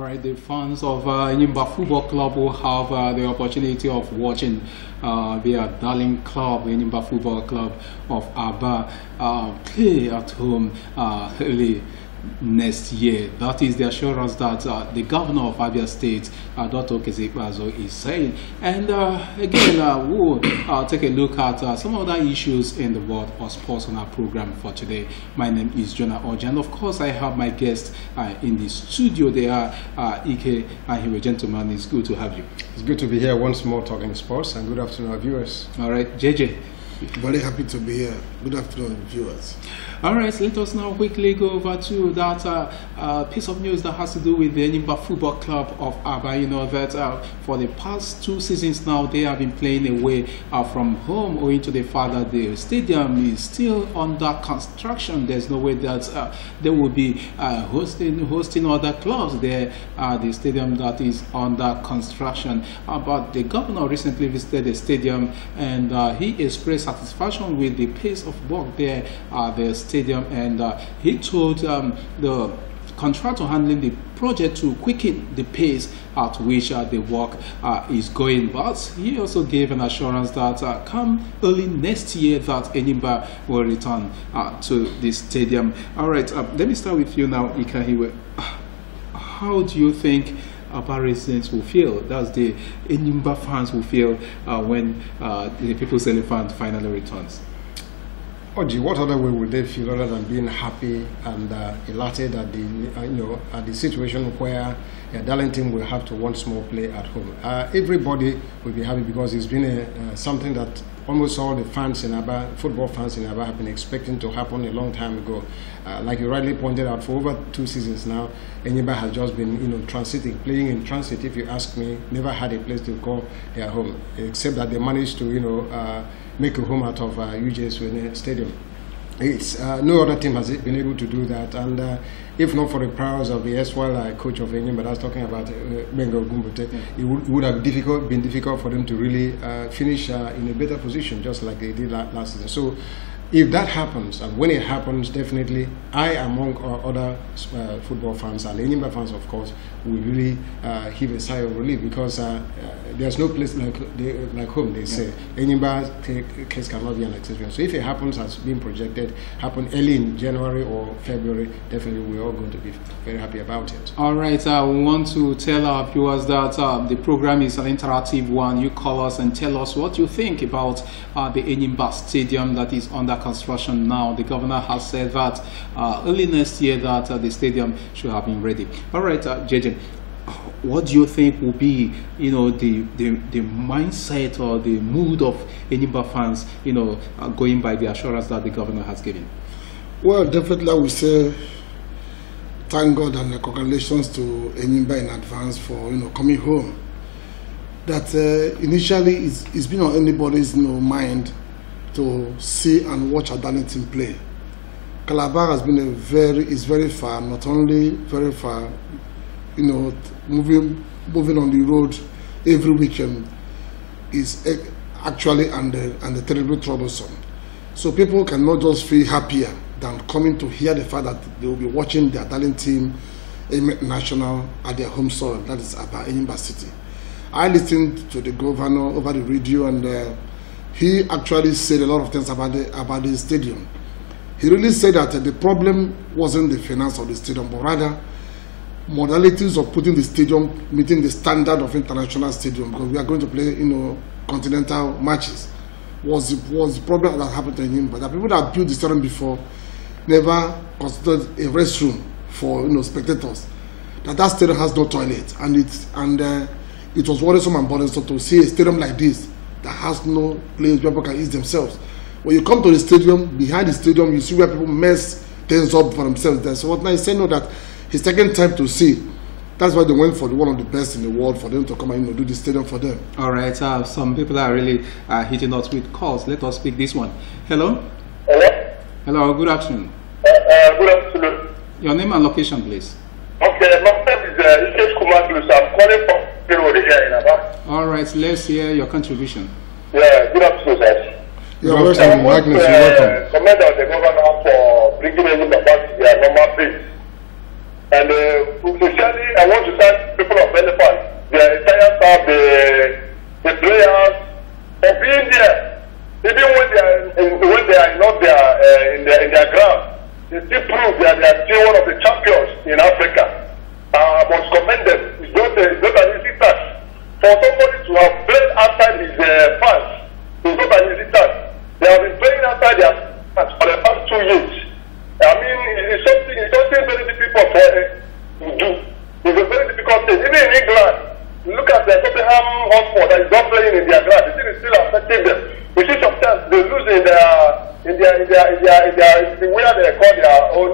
All right, the fans of Enyimba Football Club will have the opportunity of watching their darling club, Enyimba Football Club of Aba, play at home early next year. That is the assurance that the governor of Abia State, Dr. Kezekbazo, is saying. And again, we'll take a look at some other issues in the world of sports on our program for today. My name is Jonah Oja, and of course I have my guests in the studio. They are Ike and Hiwe. Gentlemen, it's good to have you. It's good to be here once more talking sports, and good afternoon, our viewers. All right, JJ. Very happy to be here. Good afternoon, viewers. All right, let us now quickly go over to that piece of news that has to do with the Enyimba Football Club of Aba. You know that for the past 2 seasons now, they have been playing away from home, owing to the fact that the stadium is still under construction. There's no way that they will be hosting other clubs there. The stadium that is under construction. But the governor recently visited the stadium, and he expressed satisfaction with the pace of work there at the stadium, and he told the contractor handling the project to quicken the pace at which the work is going. But he also gave an assurance that come early next year that Enyimba will return to the stadium. All right, let me start with you now, Ika Hiwe. How do you think Aba residents will feel, that's the Enyimba fans will feel when the People's Elephant finally returns? Oji, what other way would they feel other than being happy and elated at the at the situation where a Darlington will have to once more play at home? Everybody will be happy because it's been something that almost all the fans in Aba, football fans in Aba, have been expecting to happen a long time ago. Like you rightly pointed out, for over 2 seasons now, Enyimba has just been transiting, playing in transit. If you ask me, never had a place to call their home, except that they managed to make a home out of UJS Stadium. It's, no other team has been able to do that, and if not for the prowess of the erstwhile coach of Enyimba, that's talking about Bengo Gumbute, it would have been difficult for them to really finish in a better position, just like they did last season. So if that happens, and when it happens, definitely I, among other football fans and Enyimba fans, of course, will really heave a sigh of relief, because there's no place like home, they say. Enyimba's case cannot be an exception. So if it happens as being projected, happen early in January or February, definitely we're all going to be very happy about it. All right, we want to tell our viewers that the program is an interactive one. You call us and tell us what you think about the Enyimba Stadium that is under construction now. The governor has said that early next year that the stadium should have been ready. All right, JJ, what do you think will be, the mindset or the mood of Enyimba fans, going by the assurance that the governor has given? Well, definitely I would say thank God and congratulations to Enyimba in advance for coming home. That initially it's been on anybody's mind to see and watch a Darlington play. Calabar has been is very far, not only very far, moving on the road every weekend is actually and terribly troublesome. So people cannot just feel happier than coming to hear the fact that they will be watching their Darlington national at their home soil, that is about Enyimba City. I listened to the governor over the radio, and he actually said a lot of things about the stadium. He really said that the problem wasn't the finance of the stadium, but rather modalities of putting the stadium meeting the standard of international stadium, because we are going to play continental matches, was the problem that happened to him. But the people that built the stadium before never considered a restroom for spectators. That stadium has no toilet, and it was worrisome and burdensome to see a stadium like this that has no place where people can eat themselves. When you come to the stadium, behind the stadium, you see where people mess things up for themselves there. So what I say, that it's taken time to see. That's why they went for one of the best in the world, for them to come and do the stadium for them. All right, some people are really hitting us with calls. Let us pick this one. Hello? Hello? Hello, good afternoon. Good afternoon. Your name and location, please. Okay, my name is Ikesh Kumar. I'm calling from Peru here in Aba. All right, let's hear your contribution. Yeah, good afternoon, sir. You're welcome, Magnus. You're welcome. Comment on the governor for bringing Enyimba back to their normal place. And sincerely, I want to thank people of Elephant, the entire staff, the players, for being there. Even when they are not there in their ground, they still prove that they are still one of the champions in Africa. I must commend them. It's not an easy task. For somebody to have played outside his fans, it's not an easy task. They have been playing outside their fans for the past 2 years. I mean, it's something very difficult to do. It's a very difficult thing. Even in England, look at the Tottenham Hotspur that is not playing in their ground. The thing is still affecting them. You see, sometimes they lose in where they call their own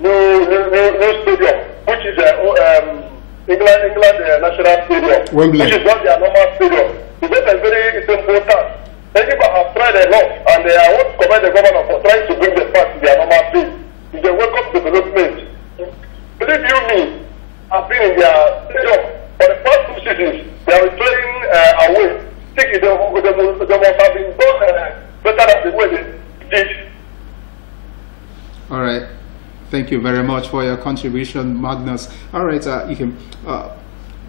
new stadium, which is England National Stadium, Wembley, which is not their normal stadium. It's not a very simple task. Anybody have tried enough, and I want to commend the governor for trying to bring the fans to their normal place. It's a welcome development. Believe you me, I've been in their stadium for the past 2 seasons. They are playing away. I think they must have been done better than the way they did. All right. Thank you very much for your contribution, Magnus. All right, you can.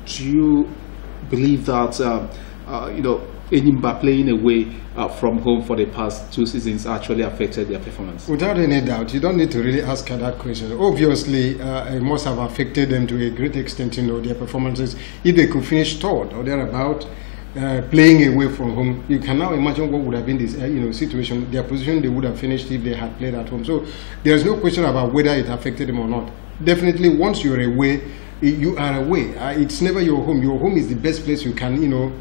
Do you believe that Enyimba playing away from home for the past 2 seasons actually affected their performance? Without any doubt, you don't need to really ask her that question. Obviously, it must have affected them to a great extent, their performances. If they could finish third or thereabout, playing away from home, you can now imagine what would have been this situation, their position they would have finished if they had played at home. So there's no question about whether it affected them or not. Definitely, once you're away, you are away. It's never your home. Your home is the best place you can,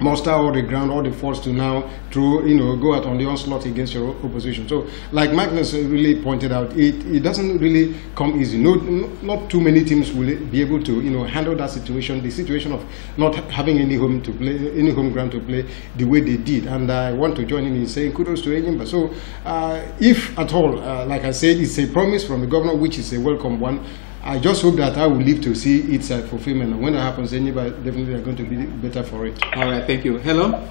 muster all the ground, all the force to now go out on the onslaught against your opposition. So, like Magnus really pointed out, it doesn't really come easy. Not too many teams will be able to handle that situation, the situation of not having any home ground to play the way they did. And I want to join in saying kudos to Enyimba. So, if at all, like I said, it's a promise from the governor, which is a welcome one. I just hope that I will live to see its fulfillment. And when that happens, Enyimba definitely are going to be better for it. All right, thank you. Hello?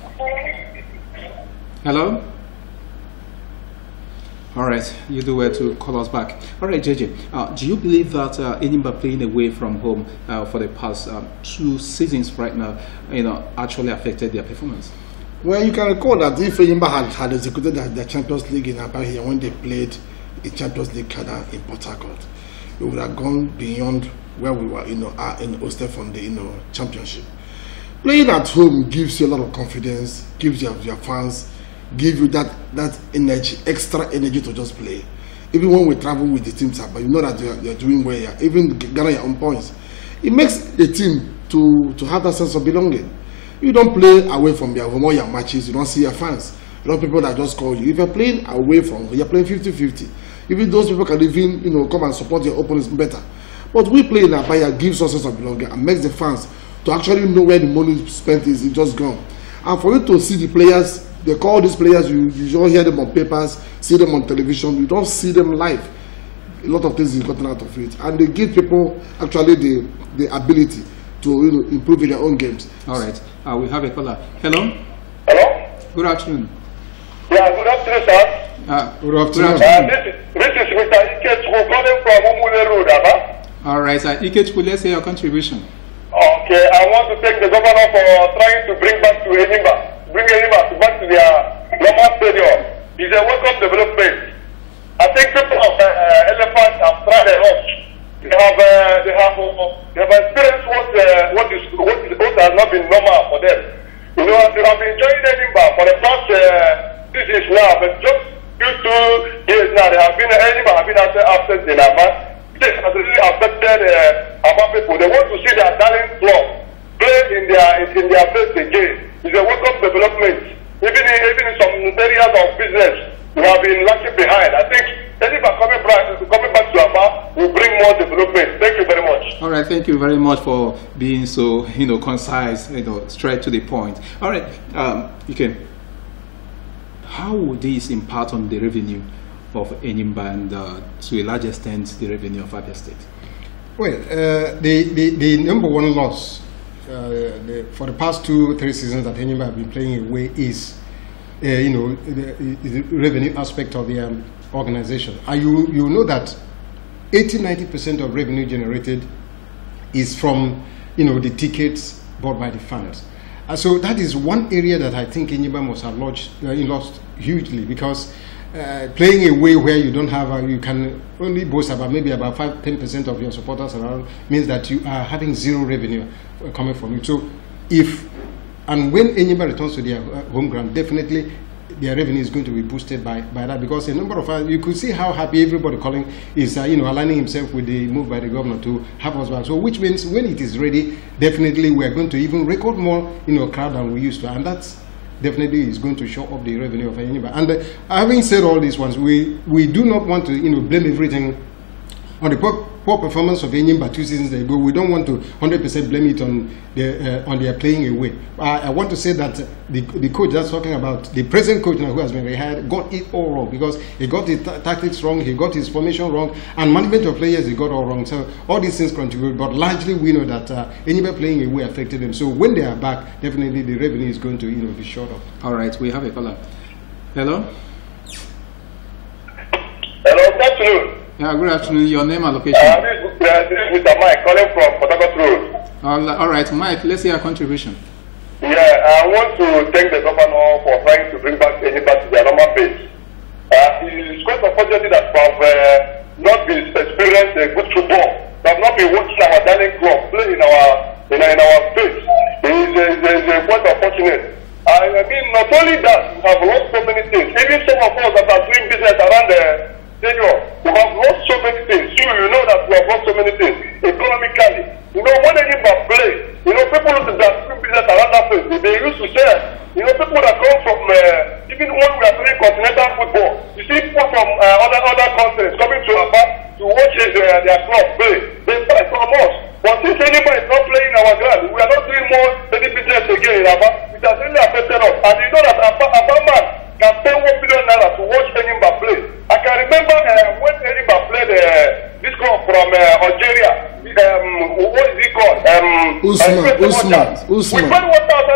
Hello? All right, you do well to call us back. All right, JJ, do you believe that Enyimba playing away from home for the past 2 seasons right now, actually affected their performance? Well, you can recall that if Enyimba had executed the Champions League in Abahia when they played the Champions League cadre in Port Harcourt, we would have gone beyond where we were, hosted from the, championship. Playing at home gives you a lot of confidence, gives your fans, gives you that energy, extra energy to just play. Even when we travel with the teams, but you know that you're doing well, even gather your own points. It makes a team to have that sense of belonging. You don't play away from your home or your matches, you don't see your fans. A lot of people that just call you. If you're playing away from home, you're playing 50-50. Even those people can even, come and support your opponents better. But we play in Abahia gives us a sense of belonging and makes the fans to actually know where the money spent is just gone. And for you to see the players, they call these players, you don't hear them on papers, see them on television, you don't see them live. A lot of things is gotten out of it. And they give people actually the ability to improve in their own games. All right. We have a caller. Hello? Hello? Good afternoon. Yeah, good afternoon, sir. Good afternoon. This is Mr. Ikechukwu calling from Umule Road, All right, sir. Ikechukwu, let's hear your contribution. Okay, I want to thank the governor for trying to bring Enyimba back to their normal stadium. It's a welcome development. I think people of Elephant have tried a lot. They have experienced what has not been normal for them. They have been enjoying Enyimba for the past 6 years now, but just 2 years now, Enyimba have been absent in Aba. This has really affected Aba people. They want to see their talent club play in their place again. It's a welcome development. Even in some areas of business, we have been lagging behind. I think Enyimba coming back to Aba will bring more development. Thank you very much. All right, thank you very much for being so concise, straight to the point. All right, how would this impact on the revenue of Enyimba and to a large extent the revenue of Abia State? Well, the number one loss for the past 2-3 seasons that Enyimba have been playing away is the revenue aspect of the organization. You know that 80-90% of revenue generated is from, the tickets bought by the fans. So that is one area that I think Enyimba must have lost hugely, because playing away where you don't have, you can only boast about maybe about 5-10% of your supporters around, means that you are having zero revenue coming from it. So if and when Enyimba returns to their home ground, definitely their revenue is going to be boosted by that, because a number of you could see how happy everybody calling is aligning himself with the move by the governor to have us back. So which means when it is ready, definitely we are going to even record more crowd than we used to, and that's definitely is going to show up the revenue of Enyimba. And having said all these ones, we do not want to blame everything on the poor performance of Enyimba 2 seasons ago. We don't want to 100% blame it on their playing away. I want to say that the coach that's talking about, the present coach now who has been rehired, got it all wrong, because he got his tactics wrong, he got his formation wrong, and management of players he got all wrong. So all these things contribute, but largely we know that Enyimba playing away affected them. So when they are back, definitely the revenue is going to be short of. All right, we have a caller. Hello. Hello, good afternoon. Yeah, good afternoon. Your name and location. This is Mr. Mike calling from Port Harcourt Road. All right, Mike, let's hear your contribution. Yeah, I want to thank the governor for trying to bring back Enyimba to their normal base. It's quite unfortunate that we have not been experienced good football. We have not been watching our darling club play in our base. It's quite unfortunate. I mean, not only that, we have lost so many things. Even some of us that are doing business around the stadium, we have lost so many things. You know that we have lost so many things economically. When Enyimba play, people that do business around that place, they used to say, people that come from, even when we are playing continental football, you see people from other countries coming to Aba to watch their club play. They buy from us. But since Enyimba is not playing our ground, we are not doing more any business again in Aba. It has really affected us. And you know that Aba man can pay 1 million naira to watch Enyimba play. I can remember when Enyimba played this club from Algeria. What is it called? Usman. We paid 1,000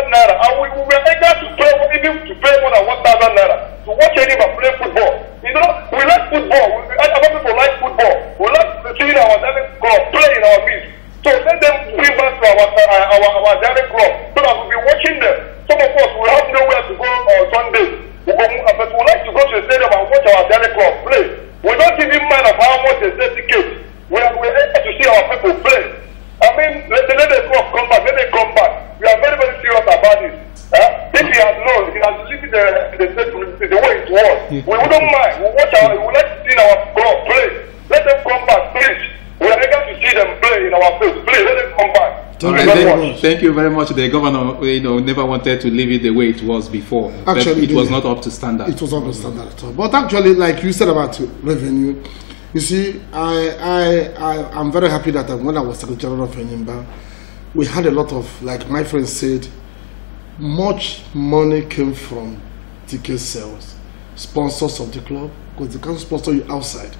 naira, and we were able to pay more than 1,000 naira to watch Enyimba play football. We like football. Other people like football. We like seeing our direct club play in our midst. So let them bring back to our direct club so that we'll be watching them. Some of us will have nowhere to go on Sunday. But we like to go to the stadium and watch our direct club play. We don't even mind of how much they dedicate. We're able to see our people play. I mean, let the club come back. Let them come back. We are very, very serious about this. If he has known, he has lived the way it was. Yeah. We wouldn't mind. We would like to see our club play. Let them come back, please. We are able to see them play in our place. Please, let them come back. Thank you very much. The governor, never wanted to leave it the way it was before. Actually, it was not up to standard. It was not up to standard at all. But actually, like you said about revenue, you see, I'm very happy that when I was Secretary General of Enyimba, we had a lot of, like my friend said, much money came from ticket sales, sponsors of the club, because they can't sponsor you outside.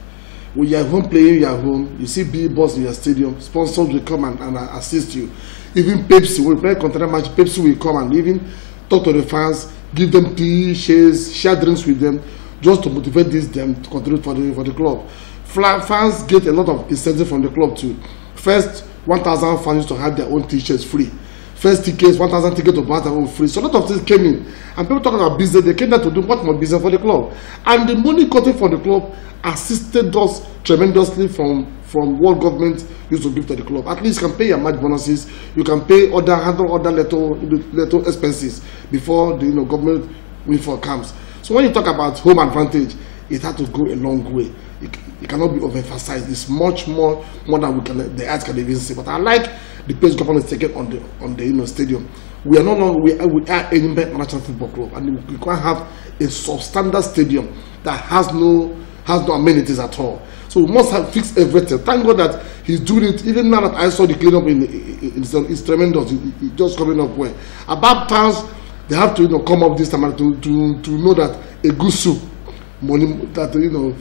When you're home playing, you're home, you see billboards in your stadium, sponsors will come and assist you. Even Pepsi, when we play a continental match, Pepsi will come and even talk to the fans, give them tea, shares, share drinks with them, just to motivate them to contribute for the club. Fans get a lot of incentive from the club too. First, 1,000 fans used to have their own t-shirts free. First tickets, 1,000 tickets to buy their own free. So a lot of things came in. And people talking about business, they came there to do much more business for the club. And the money gotten from the club assisted us tremendously from what government used to give to the club. At least you can pay your match bonuses, you can pay handle other little expenses before the government windfall comes. So when you talk about home advantage, it had to go a long way. It cannot be overemphasized. It's much more than the eyes can even see. But I like the pace government is taking on the stadium. We are no longer we are Enyimba National Football Club, and we can't have a substandard stadium that has no amenities at all. So we must have fixed everything. Thank God that he's doing it. Even now that I saw the cleanup it's tremendous. It's just coming up well. About towns, they have to come up this time to know that a good soup. Money that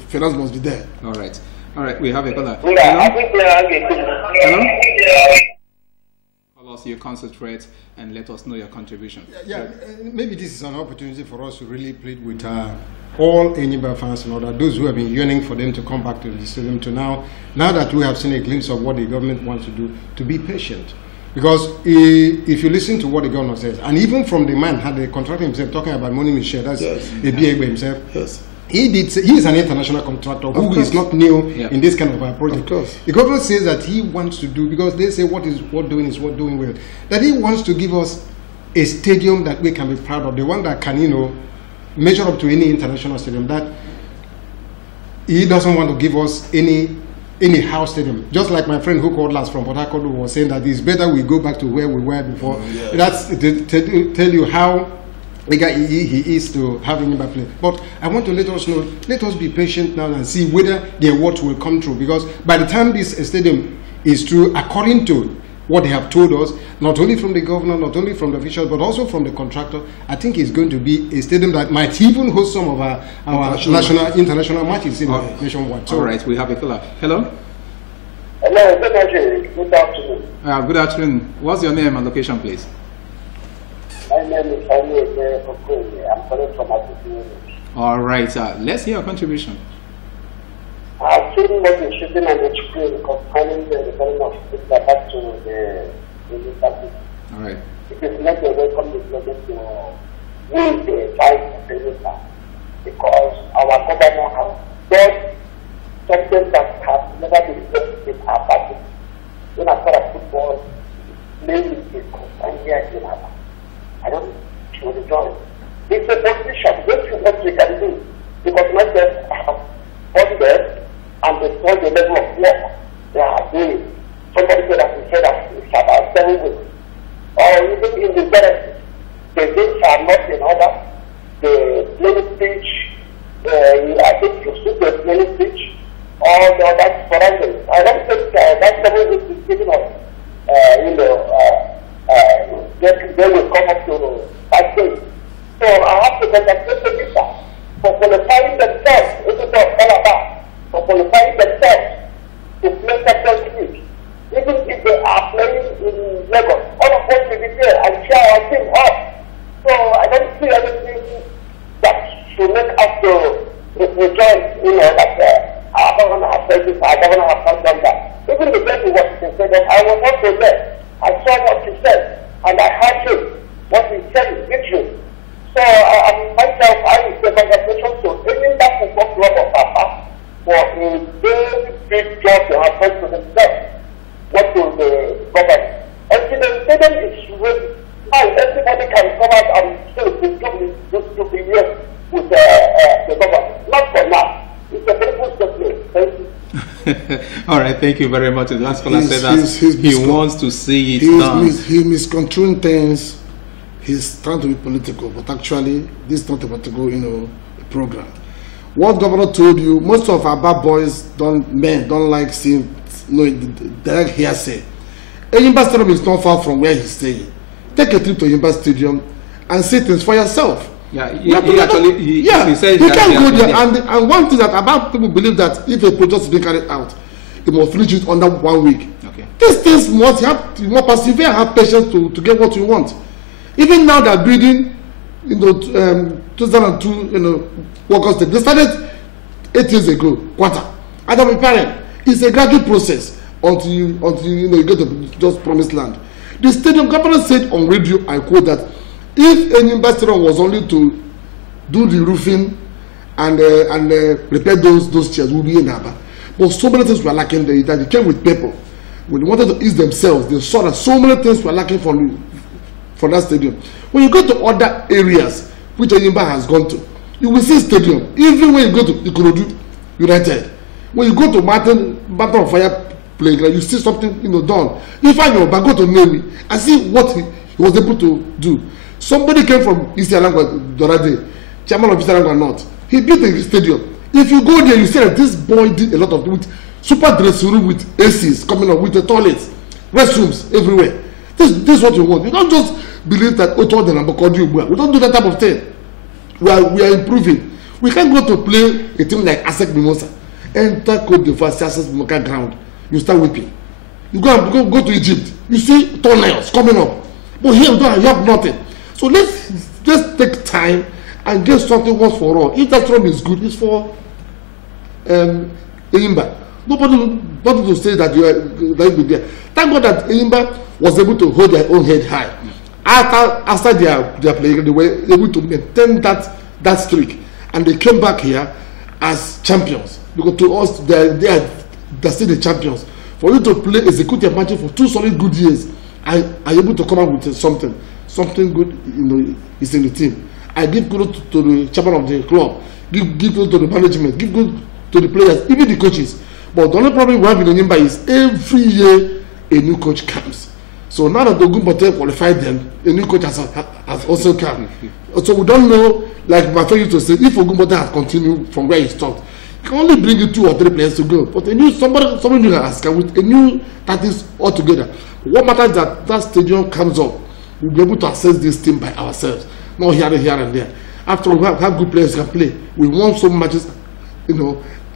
finance must be there. All right. We have a caller. Hello. you concentrate and let us know your contribution. Yeah, maybe this is an opportunity for us to really plead with all Enyimba fans and other those who have been yearning for them to come back to the stadium to now that we have seen a glimpse of what the government wants to do, to be patient. Because if you listen to what the governor says, and even from the man had the contractor himself talking about Money Michel, that's Ebiegbe himself. Yes. He is an international contractor who is not new in this kind of a project. Of course. The government says that he wants to do, because they say what doing is what doing well, that he wants to give us a stadium that we can be proud of, the one that can, measure up to any international stadium, that he doesn't want to give us any house stadium. Just like my friend who called last from Port Harcourt was saying that it's better we go back to where we were before. That's to tell you how bigger he is to have Enyimba play. But I want to let us know, let us be patient now and see whether their words will come true. Because by the time this stadium is true, according to what they have told us, not only from the governor, not only from the officials, but also from the contractor, I think it's going to be a stadium that might even host some of our international matches nationwide. So, all right, we have a caller. Hello? Hello, good afternoon. Good afternoon. What's your name and location, please? My name is Anye Okoye. I'm calling from Abuja. All right, let's hear your contribution. I've seen what you're shooting on the screen concerning the return of Hitler back to the university. All right. It is not a welcome development to win the fight of the Hitler, because our government has done something that has never been done in our party. When I started football, playing with the concern here in Aba, I don't show the joy. It's a position. Don't you what we can do? Because myself, I have gone there and destroy the level of work they are doing. Somebody said that he said that it's about 7 weeks. Or even in the benefits, the dates are not in order. The playing pitch, I think you see the playing pitch, all the other surroundings. I don't think that 7 weeks is giving us, they will come up to 5 days. So I have to congratulate the people for qualifying themselves into the Calabar, for qualifying themselves to play Champions League. Even if they are playing in Lagos, all of us will be there and cheer our team up. So I don't see anything that should make us to rejoice, that our governor has said this, our governor has not done that. Even the person what he said, that I was also there. I saw what he said, and I heard him. What he said is literally. So myself, I will say congratulations to Enyimba Football Club of Aba for a very big job they have done to themselves. What to the government. And the stadium is ready. Everybody can come out and say to be here with the government. Not for now. It's a very good statement. Thank you. All right, thank you very much. The last caller said that he wants to see it done. He's misconstruing things. He's trying to be political, but actually, this is not a political, program. What governor told you, most of our bad boys don't like seeing, direct hearsay. Enyimba Stadium is not far from where he's staying. Take a trip to Enyimba Stadium and see things for yourself. Yeah, he said you can't go there. And one thing that about people believe that if a project is being carried out, it must finish it under 1 week. Okay. These things must have more persevere, have patience to get what you want. Even now they're building, 2002, workers. They started 8 years ago, quarter. And they're preparing. It's a gradual process until you get to just promised land. The stadium governor said on radio, I quote, that if Enyimba Stadium was only to do the roofing and repair those chairs, we'll be in Aba. But so many things were lacking there that they came with people. When they wanted to ease themselves, they saw that so many things were lacking for that stadium. When you go to other areas which Enyimba has gone to, you will see stadium. Even when you go to Ikorodu United, when you go to Battle of Fire playground, you see something done. If I know, but go to Nemi and see what he was able to do. Somebody came from East Alangwa Dorade, chairman of East Alangwa North. He built a stadium. If you go there, you see that this boy did a lot of with super dressing room with ACs coming up with the toilets, restrooms everywhere. This is what you want. You don't just believe that we don't do that type of thing. We are improving. We can't go to play a team like ASEC Mimosa. Enter Cote d'Ivoire, ASEC Mimosa ground. You start weeping. You go to Egypt, you see toenails coming up. But here you have nothing. So let's take time and get something once for all. If that room is good, it's for Enyimba. Nobody to say that you are good there. Thank God that Enyimba was able to hold their own head high. After their playing, they were able to maintain that streak, and they came back here as champions. Because to us, they are still the champions. For you to play executive matches for 2 solid good years, I are able to come up with something good, is in the team. I give kudos to the chairman of the club, give kudos to the management, give kudos to the players, even the coaches. But the only problem we have in Enyimba is every year a new coach comes. So now that the Ogunbote qualified them, a new coach has also come. So we don't know, like my friend used to say, if Ogunbote has continued from where he stopped, he can only bring you 2 or 3 players to go. But somebody new has come with a new tactics altogether. What matters is that stadium comes up, we'll be able to assess this team by ourselves, not here and there. After all, we have good players who can play. We won some matches,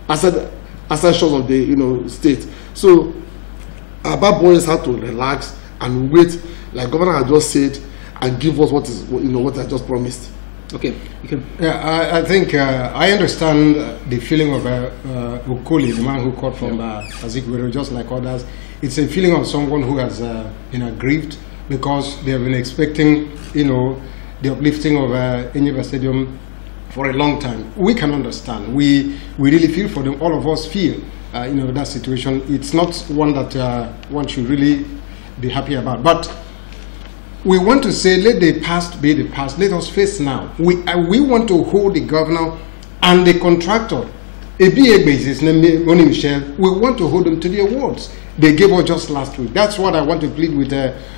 aside shots of the state. So our bad boys have to relax and wait, like Governor has just said, and give us what I just promised. Okay. Yeah, I think I understand the feeling of Okoli, the man who caught from Azikiwe, just like others. It's a feeling of someone who has been aggrieved because they have been expecting, the uplifting of Enyimba Stadium for a long time. We can understand. We really feel for them. All of us feel, that situation. It's not one that one should really be happy about. But we want to say, let the past be the past. Let us face now. We want to hold the governor and the contractor, ABA basis, namely Moni Michel. We want to hold them to the awards they gave us just last week. That's what I want to plead with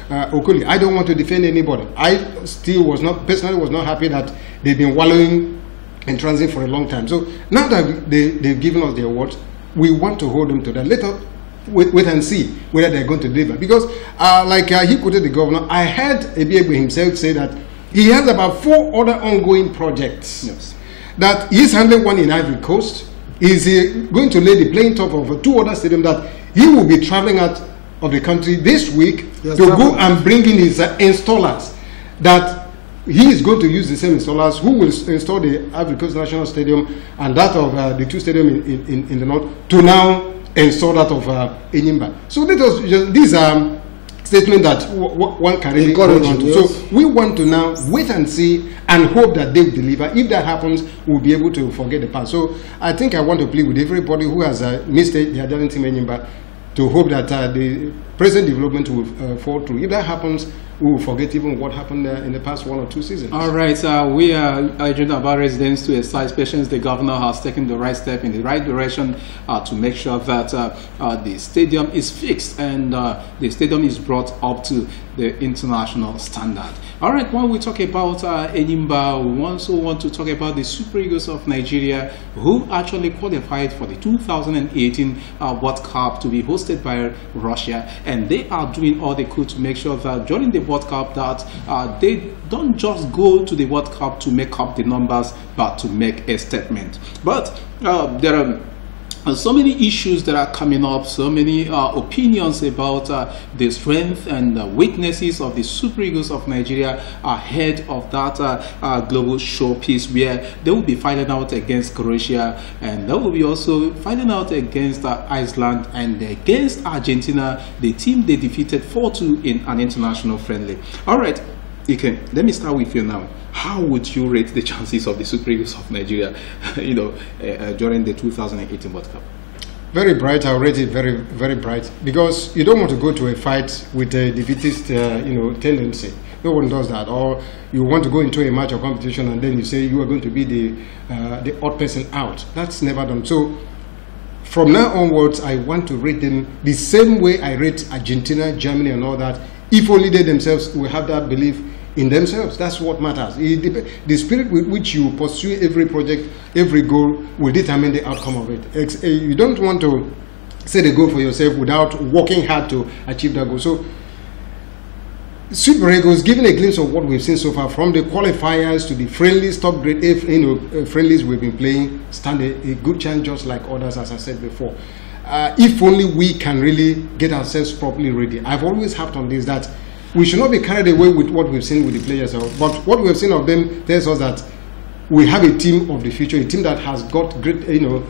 Okoli. I don't want to defend anybody. I still personally was not happy that they've been wallowing in transit for a long time. So now that they've given us the awards, we want to hold them to that. Let us wait and see whether they're going to deliver. Because he quoted the governor, I heard Ebiegbe himself say that he has about 4 other ongoing projects. That he's handling one in Ivory Coast. He's going to lay the playing top of 2 other stadiums that he will be traveling out of the country this week to go and bring in his installers. That he is going to use the same installers who will install the Ivory Coast National Stadium and that of the 2 stadiums in the north to now install that of Enyimba. So these are statements that one can really hold on to. Yes. So we want to now wait and see and hope that they will deliver. If that happens, we'll be able to forget the past. So I think I want to plead with everybody who has missed the Adani team Enyimba to hope that the present development will fall through. If that happens, we will forget even what happened in the past 1 or 2 seasons. All right, we are urging our residents to exercise patience. The governor has taken the right step in the right direction to make sure that the stadium is fixed and the stadium is brought up to the international standard. All right, when we talk about Enyimba, we also want to talk about the Super Eagles of Nigeria, who actually qualified for the 2018 World Cup to be hosted by Russia, and they are doing all they could to make sure that during the World Cup that they don't just go to the World Cup to make up the numbers, but to make a statement. But there are so many issues that are coming up, so many opinions about the strength and weaknesses of the Super Eagles of Nigeria ahead of that global showpiece, where they will be fighting out against Croatia, and they will be also fighting out against Iceland and against Argentina, the team they defeated 4-2 in an international friendly. All right, Ike, let me start with you now. How would you rate the chances of the Super Eagles of Nigeria, during the 2018 World Cup? Very bright. I'll rate it very, very bright, because you don't want to go to a fight with a defeatist, tendency. No one does that. Or you want to go into a match or competition and then you say you are going to be the odd person out. That's never done. So from now onwards, I want to rate them the same way I rate Argentina, Germany, and all that. If only they themselves will have that belief in themselves. That's what matters. The spirit with which you pursue every project, every goal, will determine the outcome of it. You don't want to set a goal for yourself without working hard to achieve that goal. So Super Eagles, giving a glimpse of what we've seen so far, from the qualifiers to the friendlies, top grade friendlies we've been playing, stand a good chance, just like others, as I said before. if only we can really get ourselves properly ready. I've always harped on this, that we should not be carried away with what we've seen with the players, but what we've seen of them tells us that we have a team of the future, a team that has got great,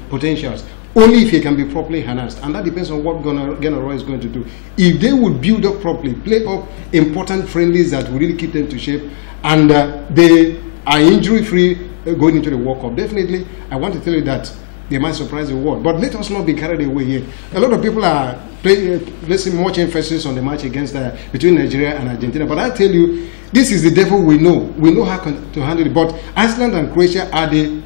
potentials. Only if he can be properly harnessed, and that depends on what Gernot Rohr is going to do. If they would build up properly, play up important friendlies that will really keep them to shape, and they are injury-free going into the World Cup, definitely, I want to tell you that they might surprise the world. But let us not be carried away here. A lot of people are placing much emphasis on the match against between Nigeria and Argentina. But I tell you, this is the devil we know. We know how to handle it. But Iceland and Croatia are the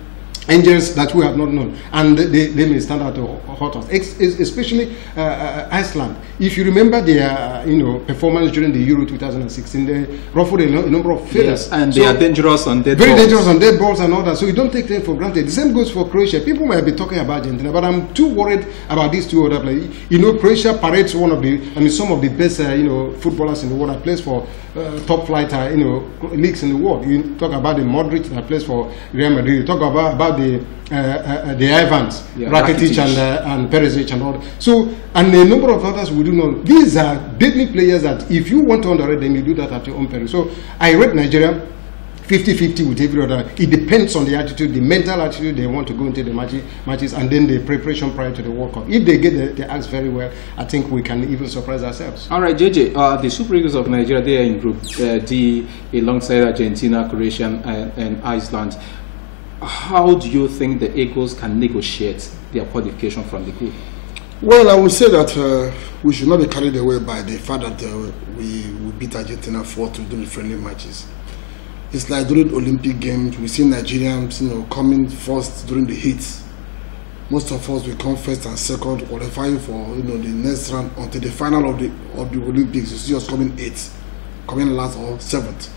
angels that we have not known, and they may stand out to hurt us, especially Iceland. If you remember their performance during the Euro 2016, they ruffled a number of feathers. Yes, and they are dangerous on dead balls. Very dangerous on dead balls and all that, so you don't take them for granted. The same goes for Croatia. People might be talking about Argentina, but I'm too worried about these two other players. Croatia parades some of the best footballers in the world that plays for top flight leagues in the world. You talk about the Modric that plays for Real Madrid. You talk about the Ivans, Rakitic and Perisic and all that. So, and a number of others we do know. These are deadly players that if you want to underrate them, you do that at your own peril. So I rate Nigeria 50-50 with every other. It depends on the attitude, the mental attitude they want to go into the matches, and then the preparation prior to the World Cup. If they get the acts very well, I think we can even surprise ourselves. All right, JJ, the Super Eagles of Nigeria, they are in Group D alongside Argentina, Croatia, and Iceland. How do you think the Eagles can negotiate their qualification from the group? Well, I would say that we should not be carried away by the fact that we beat Argentina 4-2 during the friendly matches. It's like during Olympic Games, we see Nigerians, coming first during the heats. Most of us will come first and second, qualifying for the next round until the final of the Olympics. You see us coming 8th, coming last or 7th.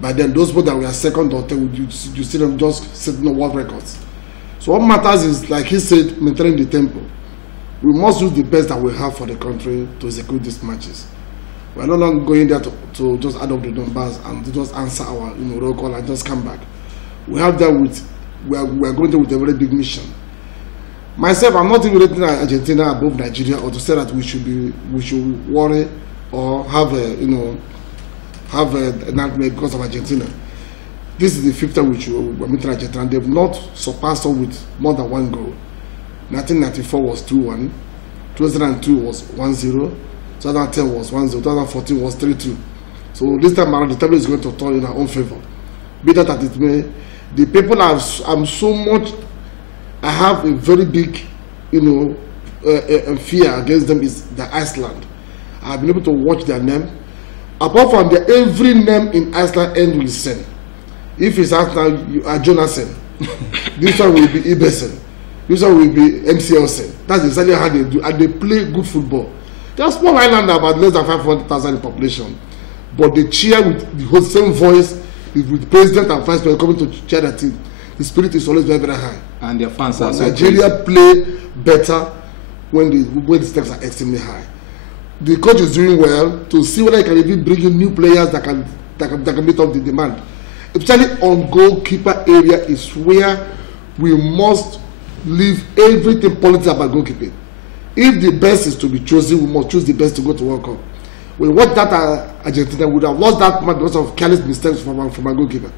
By then, those people that were second or third, you see them just setting world records. So what matters is, like he said, maintaining the tempo. We must use the best that we have for the country to execute these matches. We are no longer going there to just add up the numbers and to just answer our roll call and just come back. We have that we are going there with a very big mission. Myself, I'm not even rating Argentina above Nigeria or to say that we should worry or have a nightmare because of Argentina. This is the fifth time we're meeting Argentina. They've not surpassed us with more than 1 goal. 1994 was 2-1, 2002 was 1-0, 2010 was 1-0, 2014 was 3-2. So this time around, the table is going to turn in our own favor. Be that as it may, the people I have a very big, fear against them is the Iceland. I've been able to watch their name. Apart from every name in Iceland ends with Sen. If it's Iceland, you are Jonasson. This one will be Ibesen. This one will be MCLsen. That's exactly how they do, and they play good football. They're a small island, about less than 500,000 in population, but they cheer with the whole same voice, with the president and vice president coming to cheer the team. The spirit is always very, very high. And their fans are so Nigeria play better when the stakes are extremely high. The coach is doing well to see whether he can even bring in new players that can meet up the demand. Especially on goalkeeper area is where we must leave everything politics about goalkeeping. If the best is to be chosen, we must choose the best to go to World Cup. We watched that Argentina would have lost that match because of careless mistakes from a goalkeeper.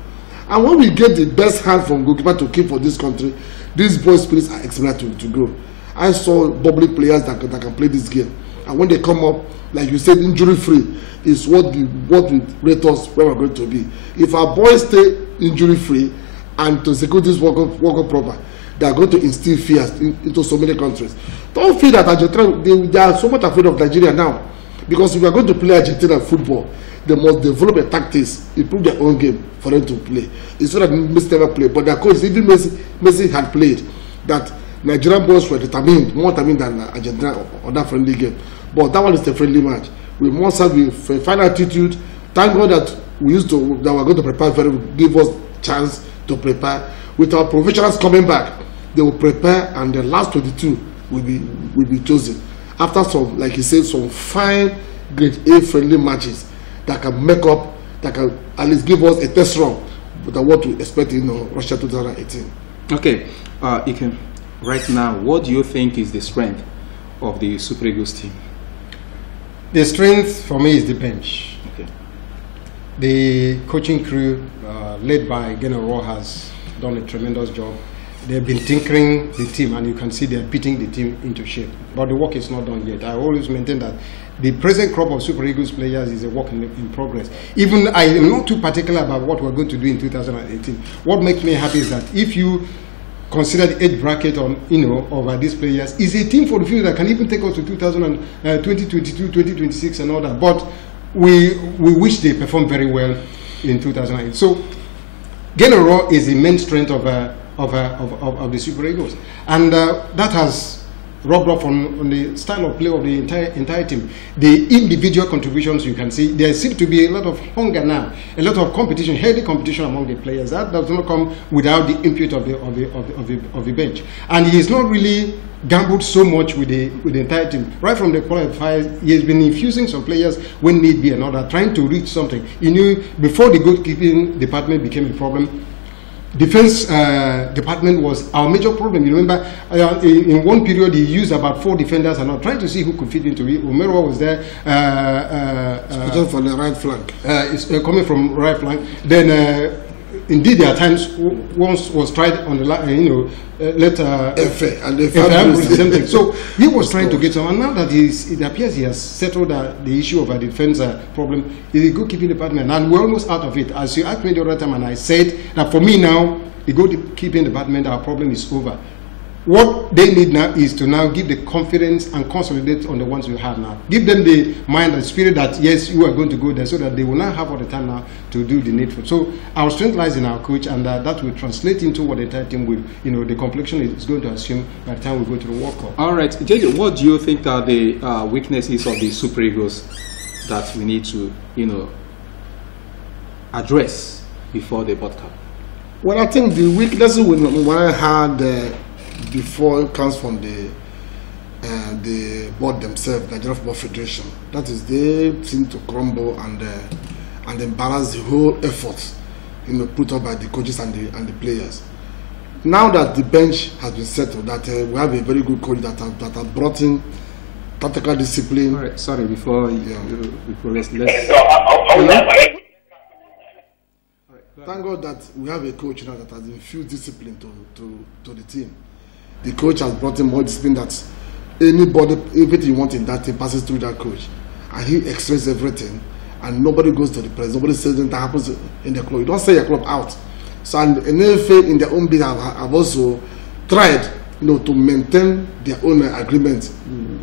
And when we get the best hand from goalkeeper to keep for this country, these boys' spirits are expected to grow. I saw bubbly players that can play this game. And when they come up, like you said, injury-free is what will rate us where we're going to be. If our boys stay injury-free and to secure this World Cup proper, they are going to instill fears into so many countries. Don't feel that Argentina, they are so much afraid of Nigeria now. Because if we are going to play Argentina football, they must develop a tactics, improve their own game for them to play. It's not that Messi never played, but their coach, even Messi had played, that Nigerian boys were more determined than Argentina on that friendly game. But that one is the friendly match. We must have a fine attitude. Thank God that we're going to prepare give us chance to prepare. With our professionals coming back, they will prepare, and the last 22 will be chosen. After some, like he said, some fine grade A friendly matches that can make up, that can at least give us a test run with what we expect in Russia 2018. Okay, Ikem, right now, what do you think is the strength of the Super Eagles team? The strength for me is the bench. Okay. The coaching crew, led by Geno Raw, has done a tremendous job. They've been tinkering the team, and you can see they're beating the team into shape. But the work is not done yet. I always maintain that the present crop of Super Eagles players is a work in progress. Even I am not too particular about what we're going to do in 2018. What makes me happy is that if you consider the age bracket on, of these players, is a team for the future that can even take us to 2022, 2026 and all that. But we wish they perform very well in 2008. So Geno Raw is the main strength of the Super Eagles, and that has rubbed off on the style of play of the entire team. The individual contributions, you can see there seems to be a lot of hunger now, a lot of competition, healthy competition among the players. That does not come without the input of the bench, and he is not really gambled so much with the entire team. Right from the qualifiers, he has been infusing some players when need be, another, trying to reach something. He knew before the goalkeeping department became a problem, defense department was our major problem. You remember, in one period he used about 4 defenders and trying to see who could fit into it. Umero was there, from the right flank. Coming from right flank. Then, indeed, there are times once was tried on the line, Efe, and the same thing. So he was trying to get some, and now that it appears he has settled the issue of a defense problem, the goalkeeping department, and we're almost out of it. As you asked me the other time, and I said that for me now, the goalkeeping department, our problem is over. What they need now is to now give the confidence and consolidate on the ones we have now. Give them the mind and spirit that, yes, you are going to go there, so that they will not have all the time now to do the needful. So our strength lies in our coach, and that will translate into what the entire team will, the complexion is going to assume by the time we go to the World Cup. All right. JJ, what do you think are the weaknesses of the Super Eagles that we need to, address before the World Cup? Well, I think the weaknesses when I had before it comes from the board themselves, the Nigeria Football Federation. That is, they seem to crumble and embarrass the whole effort, put up by the coaches and the players. Now that the bench has been settled, that we have a very good coach that have brought in tactical discipline. All right, sorry, before you progress, Thank God that we have a coach now that has infused discipline to the team. The coach has brought in more discipline that anybody, everything you want in that team passes through that coach. And he explains everything. And nobody goes to the press. Nobody says anything that happens in the club. You don't sell your club out. So, and NFA in their own bid have also tried, to maintain their own agreement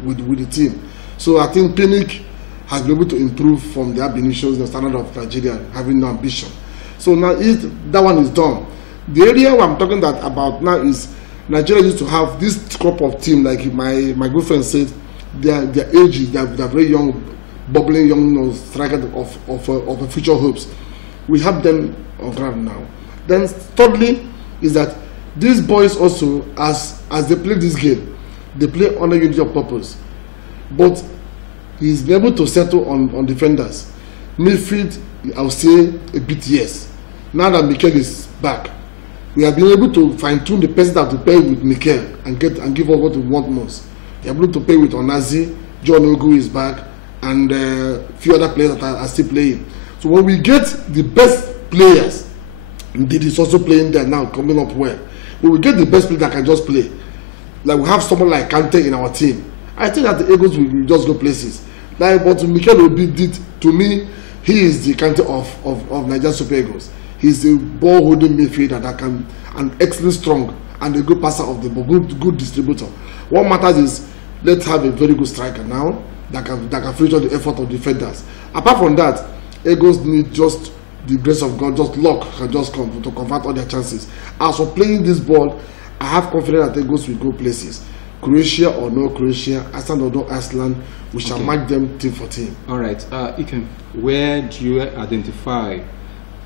with the team. So I think Pinnick has been able to improve from the ab initio, the standard of Nigeria, having no ambition. So now that one is done. The area I'm talking about now is Nigeria used to have this crop of team, like my good friend said, their ages, they're very young, bubbling young strikers of future hopes. We have them on ground now. Then thirdly is that these boys also, as they play this game, they play under unity of purpose. But he's been able to settle on defenders. Midfield, I'll say a bit yes. Now that Mikel is back, we have been able to fine-tune the person that to play with Mikel and give us what we want most. We are able to play with Onazi, John Ogu is back, and a few other players that are still playing. So when we get the best players, indeed is also playing there now, coming up well. When we get the best players that can just play, like we have someone like Kante in our team, I think that the Eagles will just go places. Like what Mikel Obi did to me, he is the Kante of Nigeria Super Eagles. He's a ball-holding midfielder that can, an excellent strong and a good passer of the ball, good distributor. What matters is let's have a very good striker now that can feature the effort of defenders. Apart from that, Eagles need just the grace of God, just luck can just come to convert all their chances. As for playing this ball, I have confidence that Eagles will go places. Croatia or no Croatia, Iceland or no Iceland, we shall match them team for team. All right, Ikem, where do you identify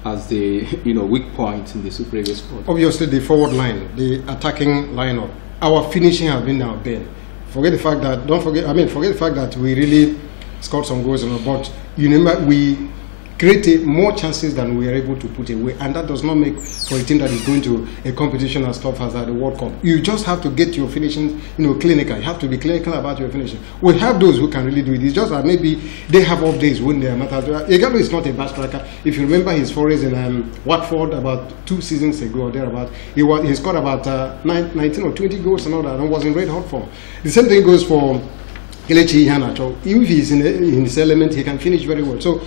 as the weak point in the Super Eagles squad? Obviously, the forward line, the attacking lineup. Our finishing has been our bane. Forget the fact that forget the fact that we really scored some goals, but you remember we create more chances than we are able to put away, and that does not make for a team that is going to a competition as tough as the World Cup. You just have to get your finishing, clinical. You have to be clinical about your finishing. We have those who can really do it. It's just that maybe they have off days when they are not. Ighalo is not a bad striker. If you remember his forays in Watford about 2 seasons ago or thereabout, he scored about 19 or 20 goals and all that, and was in red hot form. The same thing goes for Kelechi Iheanacho. If he's in his element, he can finish very well. So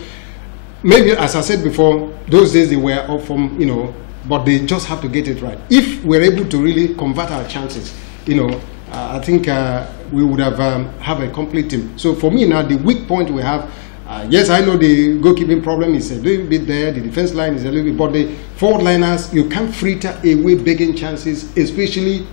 maybe, as I said before, those days they were off from, but they just have to get it right. If we're able to really convert our chances, I think we would have a complete team. So for me now, the weak point we have, yes, I know the goalkeeping problem is a little bit there, the defense line is a little bit, but the forward liners, you can't fritter away begging chances, especially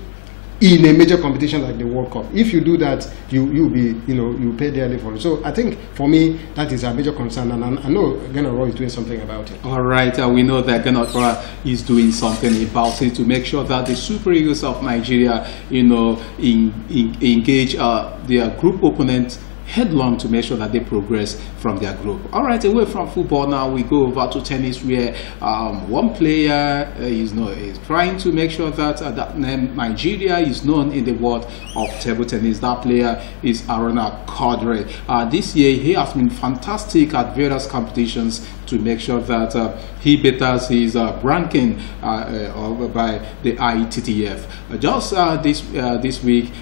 in a major competition like the World Cup. If you do that, you'll be, you pay dearly for it. So I think for me, that is a major concern, and I know Gernot Rohr is doing something about it. All right, we know that Gernot Rohr is doing something about it to make sure that the Super Eagles of Nigeria, engage their group opponents headlong to make sure that they progress from their group. All right, away from football now, we go over to tennis, where one player is trying to make sure that that name Nigeria is known in the world of table tennis. That player is Aruna Quadri. This year, he has been fantastic at various competitions to make sure that he betters his ranking by the ITTF. Just this week,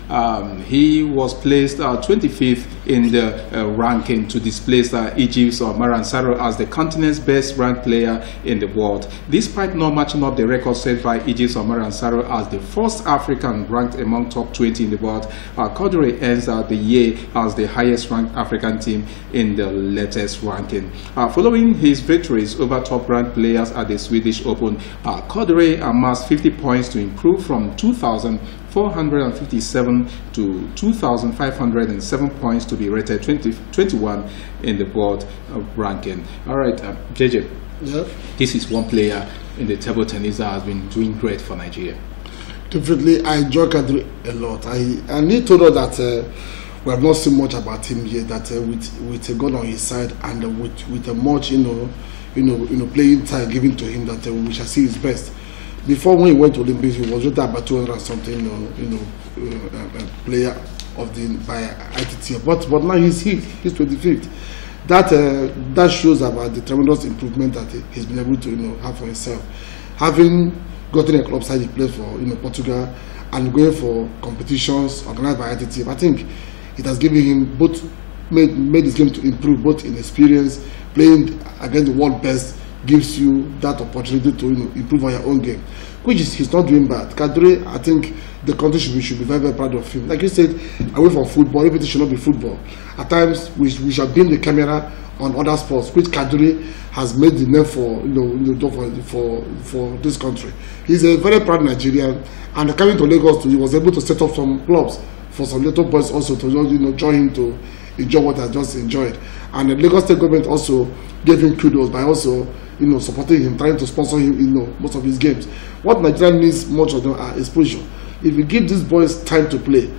he was placed 25th in the ranking to displace Egypt's Maran Sarr as the continent's best ranked player in the world. Despite not matching up the record set by Egypt's Maran Sarr as the first African ranked among top 20 in the world, Quadri ends the year as the highest ranked African team in the latest ranking. Following his victories over top ranked players at the Swedish Open, Quadri amassed 50 points to improve from 2,457 to 2,507 points to be rated 21 in the world ranking. All right, JJ. Yeah. This is one player in the table tennis that has been doing great for Nigeria. Definitely, I enjoy Quadri a lot. And he told us that we have not seen much about him yet. That with a gun on his side and with a much playing time given to him, that we shall see his best. Before, when he went to Olympics, he was rated about 200 and something, player of by ITTF. But now he's 25th. That shows about the tremendous improvement that he's been able to have for himself. Having gotten a club side he played for Portugal and going for competitions organized by ITTF, I think it has given him both made his game to improve, both in experience. Playing against the world best gives you that opportunity to improve on your own game, which is he's not doing bad. Quadri, I think the country should be very, very proud of him. Like you said, away from football, everything should not be football. At times we shall beam the camera on other sports, which Quadri has made the name for for this country. He's a very proud Nigerian, and coming to Lagos, he was able to set up some clubs for some little boys also to join him to enjoy what I just enjoyed. And the Lagos State government also gave him kudos by also supporting him, trying to sponsor him most of his games. What Nigeria needs much of them are exposure. If we give these boys time to play,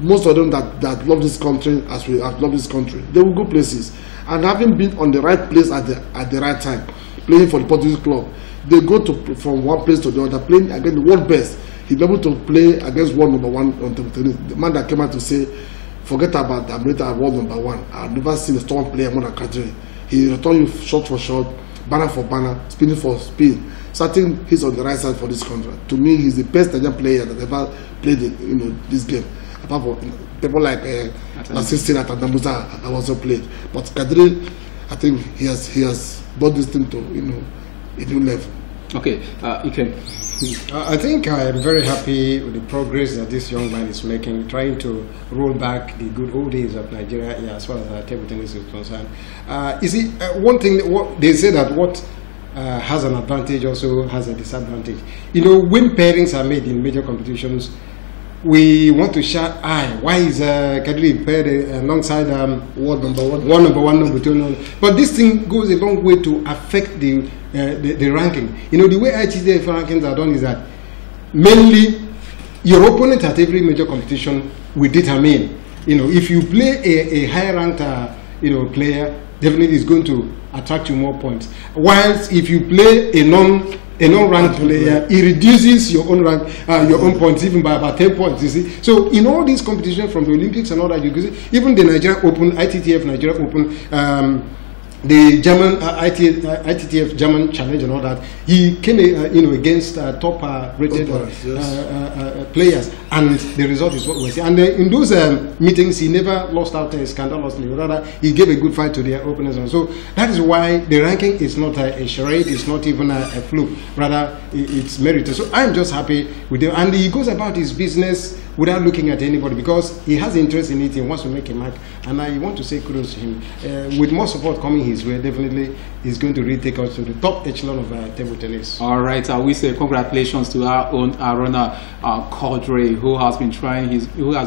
most of them that love this country as we have loved this country, they will go places. And having been on the right place at the right time, playing for the Portuguese club, they go from one place to the other, playing against the world best. He'll be able to play against world number one on table tennis. The man that came out to say, forget about that, I'm rated at world number one. I've never seen a strong player more than Quadri. He return you shot for shot, banner for banner, spin for spin. So I think he's on the right side for this country. To me, he's the best Nigerian player that ever played this game. Apart from people like Assistant at Namusa, I also played. But Quadri, I think he has brought this thing to a new level. Okay, Ikem. I think I am very happy with the progress that this young man is making, trying to roll back the good old days of Nigeria, as far as table tennis is concerned. You see, one thing, they say that what has an advantage also has a disadvantage. When pairings are made in major competitions, we want to shout, why is Quadri paired alongside world number one? Number one, number two. But this thing goes a long way to affect the ranking. The way ITTF rankings are done is that mainly your opponent at every major competition will determine. If you play a higher ranked player, definitely is going to attract you more points. Whilst if you play a non-ranked player, it reduces your own rank, your own points even by about 10 points. You see, so in all these competitions from the Olympics and all that, you can see even the Nigeria Open, ITTF Nigeria Open. The German ITTF German Challenge and all that, he came against top rated players, and the result is what we see. And in those meetings, he never lost out scandalously. Rather, he gave a good fight to their opponents. And so that is why the ranking is not a charade. It's not even a fluke. Rather, it's merited. So I'm just happy with him, and he goes about his business without looking at anybody because he has interest in it. He wants to make a mark, and I want to say kudos to him. With more support coming his way, definitely he's going to really take us to the top echelon of table tennis. All right, we say congratulations to our own Aruna Quadri, who has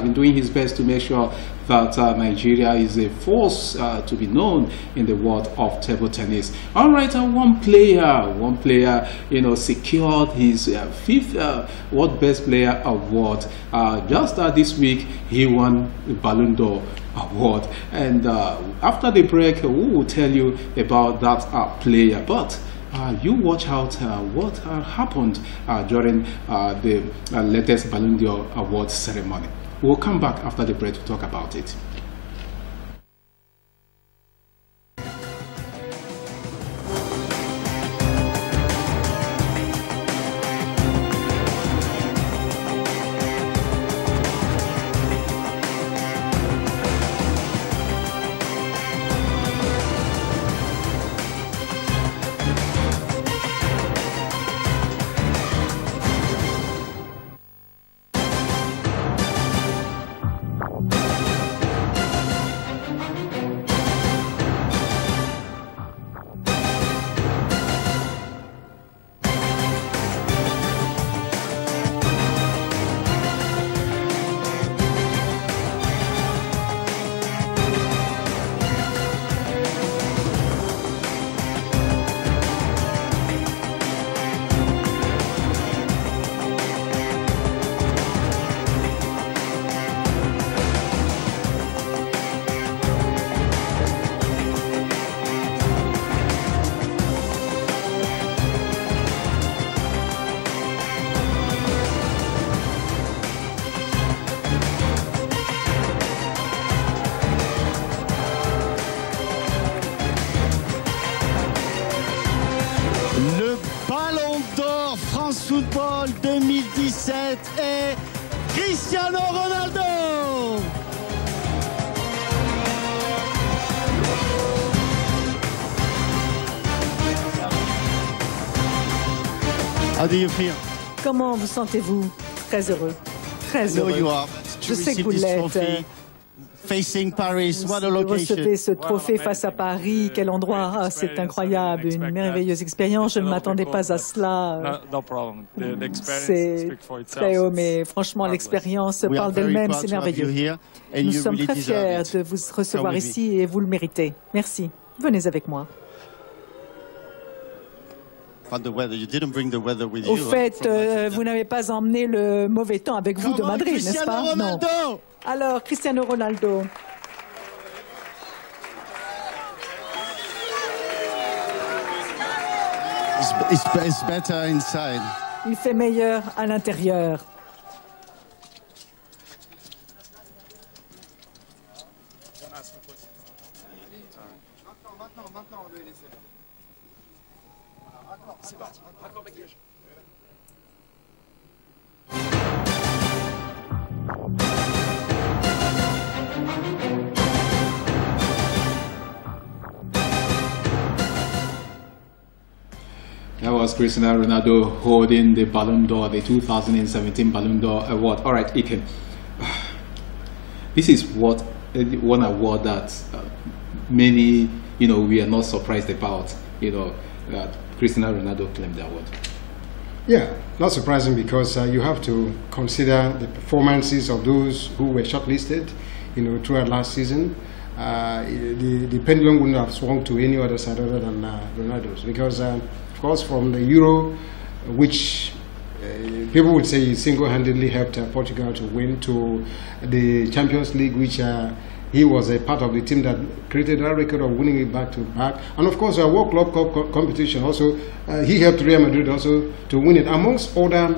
been doing his best to make sure that Nigeria is a force to be known in the world of table tennis. All right, one player, secured his 5th World Best Player Award. Just this week, he won the Ballon d'Or Award. And after the break, we will tell you about that player. But you watch out what happened during the latest Ballon d'Or Award ceremony. We'll come back after the break to talk about it. Football 2017 et Cristiano Ronaldo. How do you feel? Comment vous sentez-vous? Très heureux. Très heureux. Je sais que vous l'êtes. Facing Paris, what a Vous location. recevez ce trophée face à Paris, quel endroit, c'est incroyable, une merveilleuse expérience, je ne m'attendais pas à cela. C'est très haut, mais franchement l'expérience parle d'elle-même, c'est merveilleux. Nous sommes très fiers de vous recevoir ici et vous le méritez. Merci, venez avec moi. Au fait, vous n'avez pas emmené le mauvais temps avec vous de Madrid, n'est-ce pas? Non. Alors, Cristiano Ronaldo. It's better inside. Il fait meilleur à l'intérieur. That was Cristiano Ronaldo holding the Ballon d'Or, the 2017 Ballon d'Or Award. All right, Ike. This is one award that many, we are not surprised about. Cristiano Ronaldo claimed the award. Yeah, not surprising because you have to consider the performances of those who were shortlisted, throughout last season. The pendulum wouldn't have swung to any other side other than Ronaldo's because, of course, from the Euro, which people would say single-handedly helped Portugal to win, to the Champions League, which he was a part of the team that created that record of winning it back-to-back. And of course, a World Club Cup competition also, he helped Real Madrid also to win it, amongst other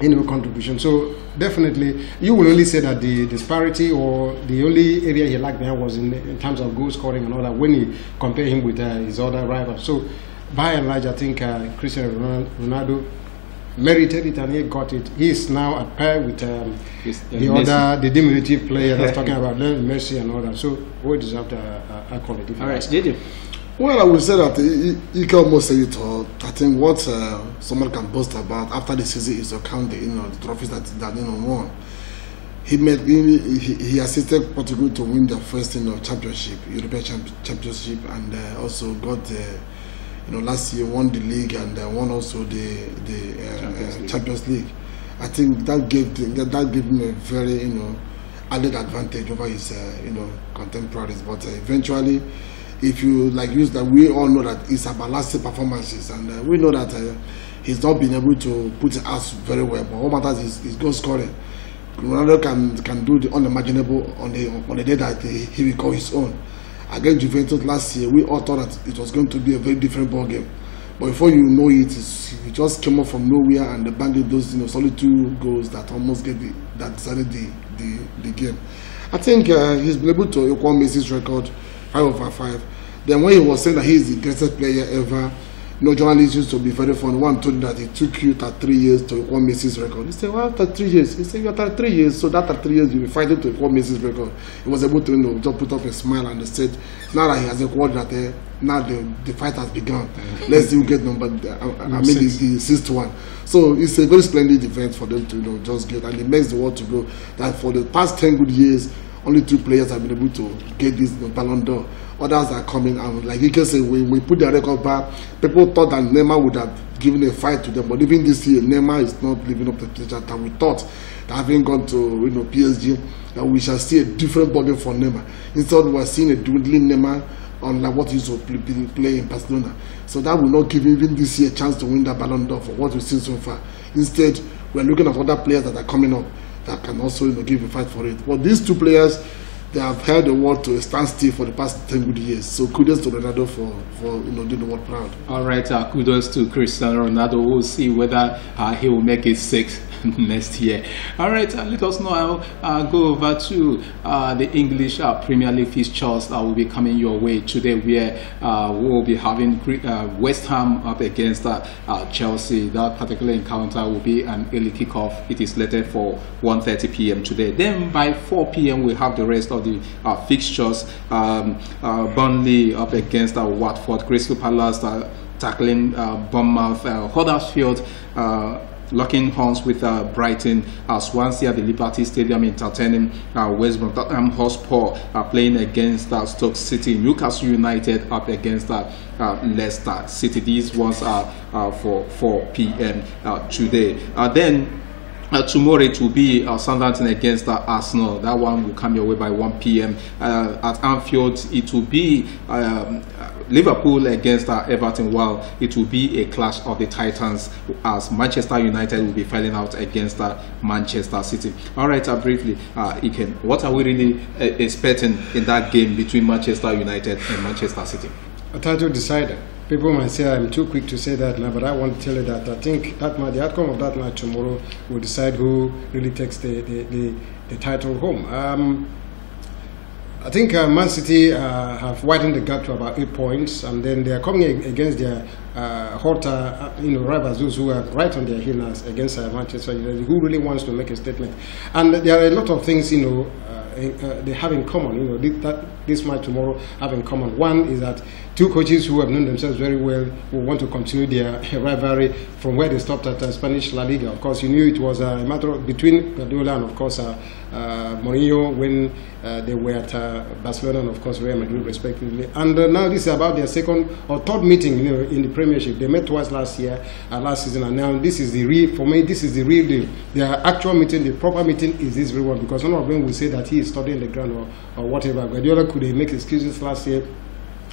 contributions. So definitely, you will only say that the disparity or the only area he lacked there was in terms of goal scoring and all that when you compare him with his other rivals. So by and large, I think Cristiano Ronaldo merited it and he got it. He is now at par with the diminutive player that's talking about Messi and all that. So we deserve a quality. All right, JJ. Well, I would say that you can almost say it all. I think what someone can boast about after the season is to count the trophies that won. He assisted Portugal to win their first championship, European Championship, and also got last year won the league and won also the Champions League. I think that gave him a very added advantage over his contemporaries. But eventually, if you use that, we all know that it's about lasting performances, and we know that he's not been able to put it out very well. But what matters is goal scoring. Ronaldo can do the unimaginable on the day that he will call his own. Against Juventus last year, we all thought that it was going to be a very different ball game. But before you know it, he just came up from nowhere and banged those solid 2 goals that almost decided the game. I think he's been able to equal Messi's record 5/5. Then when he was saying that he is the greatest player ever, journalists used to be very fun. One told him that it took you 3 years to equal Messi's record. He said, well, after 3 years. He said, after 3 years, so that after 3 years you'll be fighting to equal Messi's record. He was able to just put up a smile and said, now that he has equaled that, now the fight has begun. Let's see who get number, the 6th one. So it's a very splendid event for them to just get, and it makes the world to go that for the past 10 good years, only 2 players have been able to get this Ballon d'Or. Others are coming, and like you can say, when we put the record back, people thought that Neymar would have given a fight to them, but even this year, Neymar is not living up to the potential that we thought. That having gone to PSG, that we shall see a different ballgame for Neymar. Instead, we are seeing a dwindling Neymar on what he used to play in Barcelona. So that will not give even this year a chance to win the Ballon d'Or for what we've seen so far. Instead, we are looking at other players that are coming up that can also give a fight for it. But these 2 players, they have held the world to a standstill for the past 10 good years. So kudos to Ronaldo for doing the world proud. All right, kudos to Cristiano Ronaldo. We'll see whether he will make it 6th next year. All right, let us know. I'll go over to the English Premier League fixtures that will be coming your way today, where we will be having West Ham up against Chelsea. That particular encounter will be an early kickoff. It is slated for 1:30 p.m. today. Then by 4 p.m. we have the rest of the fixtures. Burnley up against Watford, Crystal Palace tackling Bournemouth, Huddersfield locking horns with Brighton, Swansea at the Liberty Stadium entertaining West Brom, Tottenham Hotspur playing against Stoke City, Newcastle United up against Leicester City. These ones are for 4 p.m. Today. Then tomorrow it will be Southampton against Arsenal. That one will come your way by 1 p.m. At Anfield. It will be Liverpool against Everton, while it will be a clash of the Titans as Manchester United will be fighting out against Manchester City. All right, briefly, Iken, what are we really expecting in that game between Manchester United and Manchester City? A title decider. People might say I'm too quick to say that now, but I want to tell you that I think that the outcome of that match tomorrow will decide who really takes the title home. I think Man City have widened the gap to about 8 points, and then they are coming against their hotter, rivals, those who are right on their heels against Manchester United, who really wants to make a statement. And there are a lot of things, they have in common, this match tomorrow have in common. One is that 2 coaches who have known themselves very well will want to continue their rivalry from where they stopped at Spanish La Liga. Of course, you knew it was a matter of between Guardiola and, of course, Mourinho when they were at Barcelona and, of course, Real Madrid, respectively. And now this is about their 2nd or 3rd meeting, in the Premiership. They met twice last season, and now this is the real. For me, this is the real deal. Their actual meeting, the proper meeting, is this real one, because none of them will say that he is studying the ground or whatever. Guardiola could make excuses last year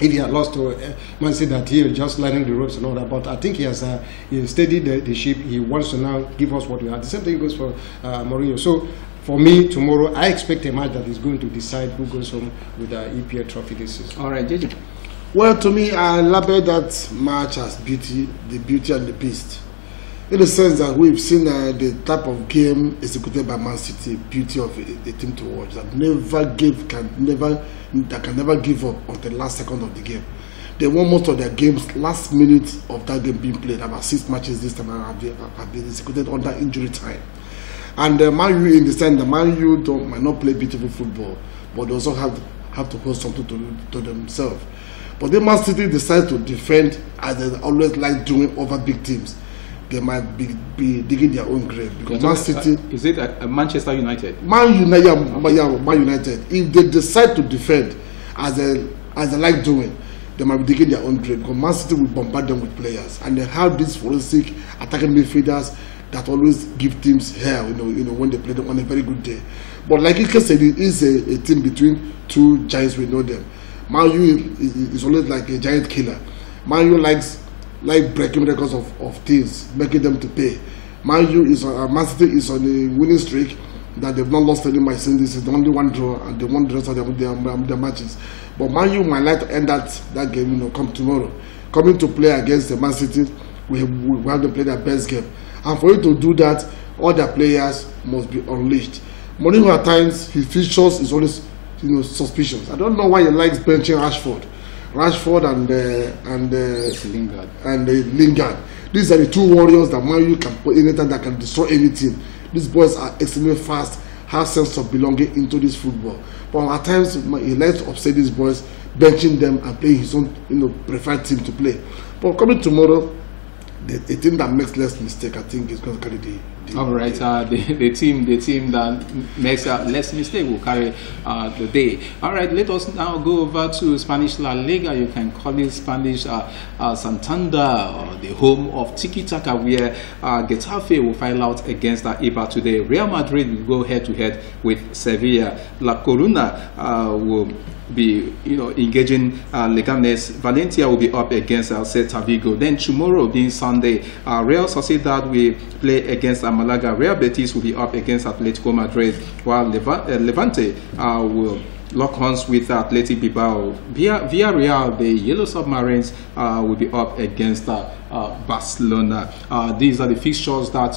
if he had lost to Man City, that he was just learning the ropes and all that. But I think he has steadied the ship. He wants to now give us what we have. The same thing goes for Mourinho. So for me, tomorrow, I expect a match that is going to decide who goes home with the EPL trophy this season. All right, JJ. Well, to me, I label that match as beauty and the beast. In the sense that we've seen the type of game executed by Man City, beauty of a team to watch that can never give up until the last second of the game. They won most of their games last minute of that game being played. About 6 matches this time have been executed under injury time. And Man U, in the sense that Man U might not play beautiful football, but they also have to hold something to themselves. But then Man City decides to defend as they always like doing over big teams. They might be digging their own grave because Man City. Is it Manchester United? Man United. If they decide to defend as they like doing, they might be digging their own grave because Man City will bombard them with players, and they have these forensic attacking midfielders that always give teams hell. When they play them on a very good day. But like Ike said, it is a team between two giants. We know them. Man U is always like a giant killer. Man U likes breaking records of teams, making them to pay. Man City is on a winning streak that they've not lost any match since this is the only one draw, and they won the rest of their matches. But Man U might like to end that game, come tomorrow. Coming to play against the Man City, we have to play their best game. And for you to do that, all their players must be unleashed. Mourinho at times, his features is always suspicious. I don't know why he likes benching Rashford and Lingard. These are the two warriors that Man U can put anytime that can destroy anything. These boys are extremely fast, have sense of belonging into this football. But at times he likes to upset these boys, benching them and playing his own preferred team to play. But coming tomorrow, the team that makes less mistake, I think, is going to carry the all right, the team that makes less mistake will carry the day. All right, let us now go over to Spanish La Liga. You can call it Spanish Santander, the home of Tiki Taka, where Getafe will fight out against Eibar today. Real Madrid will go head-to-head with Sevilla. La Coruna will be engaging Leganes. Valencia will be up against Celta Vigo. Then tomorrow, being Sunday, Real Sociedad will play against Malaga. Real Betis will be up against Atletico Madrid, while Levante will lock horns with Athletic Bilbao. Villarreal, the Yellow Submarines, will be up against Barcelona. These are the fixtures that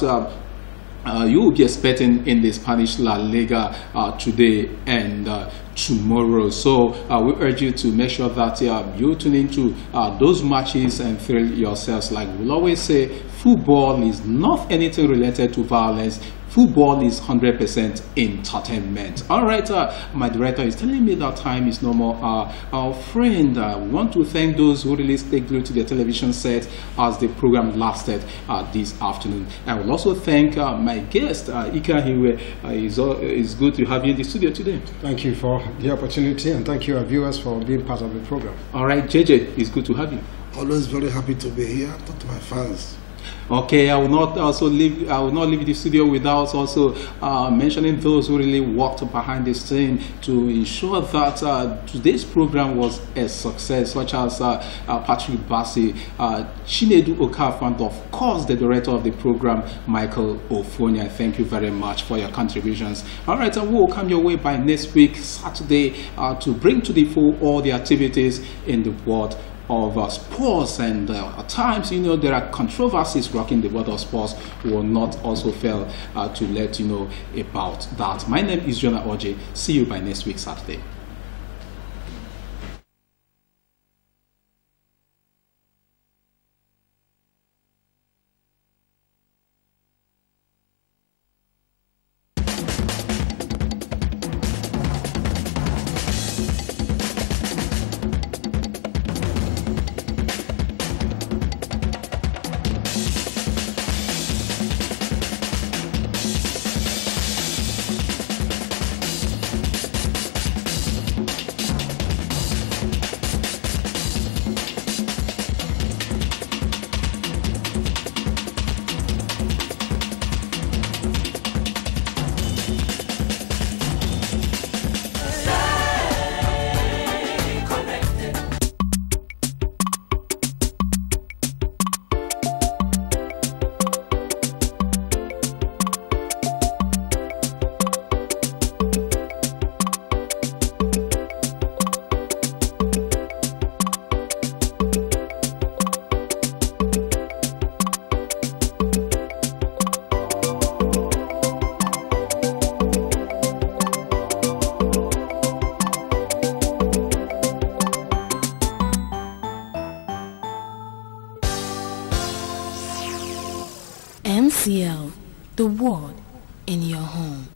you will be expecting in the Spanish La Liga today and tomorrow. So we urge you to make sure that you tune into those matches and thrill yourselves. Like we'll always say, football is not anything related to violence. Football is 100% entertainment. All right, my director is telling me that time is no more our friend. We want to thank those who really stayed glued to their television set as the program lasted this afternoon. I will also thank my guest, Ika Hiwe. It's good to have you in the studio today. Thank you for the opportunity, and thank you, our viewers, for being part of the program. All right, JJ, it's good to have you. Always very happy to be here. Talk to my fans. Okay, I will not leave the studio without also mentioning those who really worked behind the scene to ensure that today's program was a success, such as Patrick Bassi, Chinedu Okafor, and of course the director of the program, Michael Ofonia. Thank you very much for your contributions. All right, we will come your way by next week, Saturday, to bring to the fore all the activities in the world of sports, and at times there are controversies rocking the world of sports. We will not also fail to let you know about that. My name is Jonah Oje. See you by next week Saturday. MCL, the world in your home.